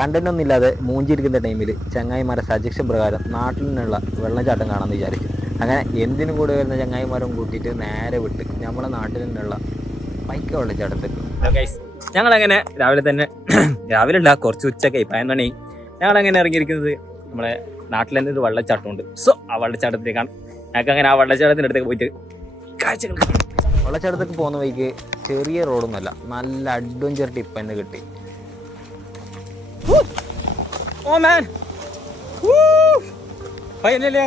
Content ഒന്നും ഇല്ലാതെ മൂഞ്ചിരിക്കുന്ന ടൈമിൽ ചങ്ങായിമാരെ സജഷൻ പ്രകാരം നാട്ടിൽ നിന്നുള്ള വെള്ളച്ചാട്ടം കാണാമെന്ന് വിചാരിച്ചു. അങ്ങനെ എന്തിനും കൂടെ വരുന്ന ചങ്ങായിമാരും കൂട്ടിയിട്ട് നേരെ വിട്ട് നമ്മളെ നാട്ടിൽ നിന്നുള്ള പൈക്ക വെള്ളച്ചാട്ടത്തിൽ. ഞങ്ങളങ്ങനെ രാവിലെ തന്നെ രാവിലെ അല്ല, കുറച്ച് ഉച്ചക്കായി 11 മണി. ഞങ്ങളങ്ങനെ ഇറങ്ങിയിരിക്കുന്നത് നമ്മളെ നാട്ടിൽ തന്നെ ഒരു വെള്ളച്ചാട്ടമുണ്ട്. സോ ആ വെള്ളച്ചാട്ടത്തിലേക്കാണ്. ഞങ്ങൾക്ക് അങ്ങനെ ആ വെള്ളച്ചാട്ടത്തിൻ്റെ അടുത്തേക്ക് പോയിട്ട് കാഴ്ചകൾ. വെള്ളച്ചാട്ടത്തേക്ക് പോകുന്ന വഴിക്ക് ചെറിയ റോഡൊന്നുമല്ല, നല്ല അഡ്വഞ്ചർ ടിപ്പ് തന്നെ കിട്ടി. ഓ മാൻ, ഫൈനലി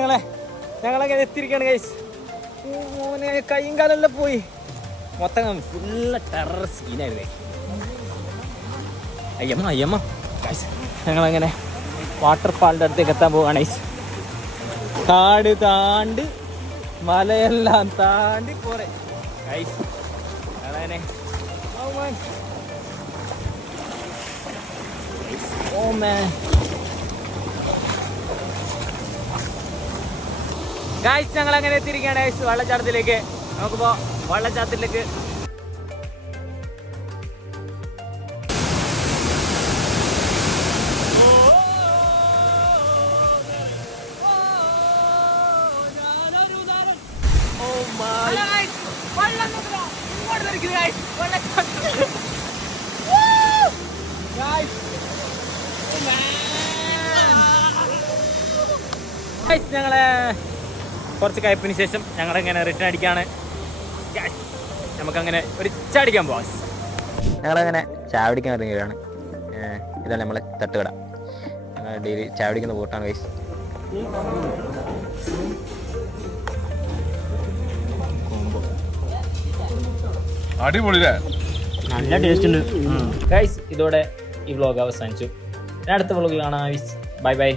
ഞങ്ങളങ്ങനെ എത്തിയിരിക്കുകയാണ് ഗൈസ്. മോനെ കൈയും കാലെല്ലാം പോയി, മൊത്തം ഫുള്ള് ടെറർ സീനായിരുന്നു. അയ്യമ്മ ഗൈസ്, ഞങ്ങളങ്ങനെ വാട്ടർഫാളിൻ്റെ അടുത്തേക്ക് എത്താൻ പോവുകയാണ് ഗൈസ്. കാട് താണ്ടി മലയെല്ലാം താണ്ടി പോരെ ഗൈസ്. അങ്ങനെ ഓ മാൻ ഗൈസ്, ഞങ്ങൾ അങ്ങനെ എത്തിയിരിക്കുകയാണ് ഗൈസ് വെള്ളച്ചാട്ടത്തിലേക്ക്. നമുക്കിപ്പോ വെള്ളച്ചാട്ടത്തിലേക്ക് ഞങ്ങളെ കുറച്ച് കയപ്പിന് ശേഷം ഞങ്ങളങ്ങനെ റിട്ടേൺ അടിക്കുകയാണ്. നമുക്കങ്ങനെ ഒരു ചാടിക്കാൻ പോവാം. ഞങ്ങളങ്ങനെ ചാവടിക്കാൻ ഇറങ്ങിയതാണ്. ഇതാണ് നമ്മളെ തട്ടുകട. ഞങ്ങൾ ഡെയിലി ചാവടിക്കുന്ന ബോട്ടാണ് ഗൈസ്. അടിപൊളിയല്ലേ, നല്ല ടേസ്റ്റ് ഉണ്ട് ഗൈസ്. ഇതോടെ ഈ വ്ലോഗ് അവസാനിച്ചു. അടുത്ത വ്ലോഗ് കാണാം. Bye bye.